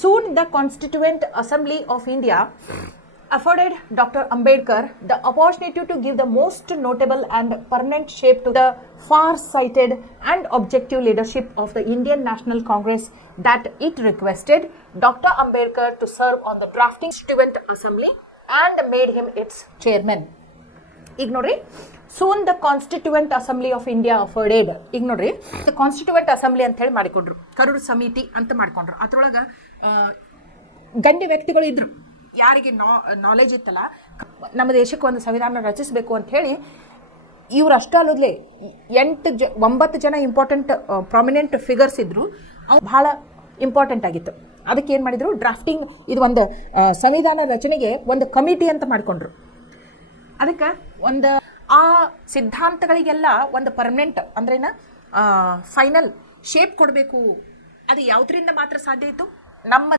Soon, the Constituent Assembly of India afforded Dr. Ambedkar the opportunity to give the most notable and permanent shape to the far-sighted and objective leadership of the Indian National Congress that it requested Dr. Ambedkar to serve on the drafting Constituent Assembly and made him its chairman. ಈಗ ನೋಡ್ರಿ soon the constituent assembly of India afforded ಈಗ ನೋಡ್ರಿ the constituent assembly ಅಂತ ಹೇಳಿ ಮಾಡಿಕೊಂಡ್ರು, curd ಸಮಿತಿ ಅಂತ ಮಾಡ್ಕೊಂಡ್ರು. ಅದ್ರೊಳಗೆ ಗಣ್ಯ ವ್ಯಕ್ತಿಗಳು ಇದ್ರು, ಯಾರಿಗೆ ನಾಲೆಜ್ ಇತ್ತಲ್ಲ ನಮ್ಮ ದೇಶಕ್ಕೆ ಒಂದು ಸಂವಿಧಾನ ರಚಿಸಬೇಕು ಅಂತ ಹೇಳಿ ಇವ್ರು ಅಷ್ಟೇ ಅಲ್ಲದ್ಲೆ 9 ಜನ ಇಂಪಾರ್ಟೆಂಟ್ ಪ್ರಾಮಿನೆಂಟ್ ಫಿಗರ್ಸ್ ಇದ್ರು. ಅವ್ರು ಭಾಳ ಇಂಪಾರ್ಟೆಂಟ್ ಆಗಿತ್ತು. ಅದಕ್ಕೆ ಏನು ಮಾಡಿದ್ರು, ಡ್ರಾಫ್ಟಿಂಗ್ ಇದು ಒಂದು ಸಂವಿಧಾನ ರಚನೆಗೆ ಒಂದು ಕಮಿಟಿ ಅಂತ ಮಾಡಿಕೊಂಡ್ರು. ಅದಕ್ಕೆ ಒಂದು ಆ ಸಿದ್ಧಾಂತಗಳಿಗೆಲ್ಲ ಒಂದು ಪರ್ಮನೆಂಟ್ ಅಂದ್ರೇನ ಫೈನಲ್ ಶೇಪ್ ಕೊಡಬೇಕು. ಅದು ಯಾವುದರಿಂದ ಮಾತ್ರ ಸಾಧ್ಯ ಇತ್ತು? ನಮ್ಮ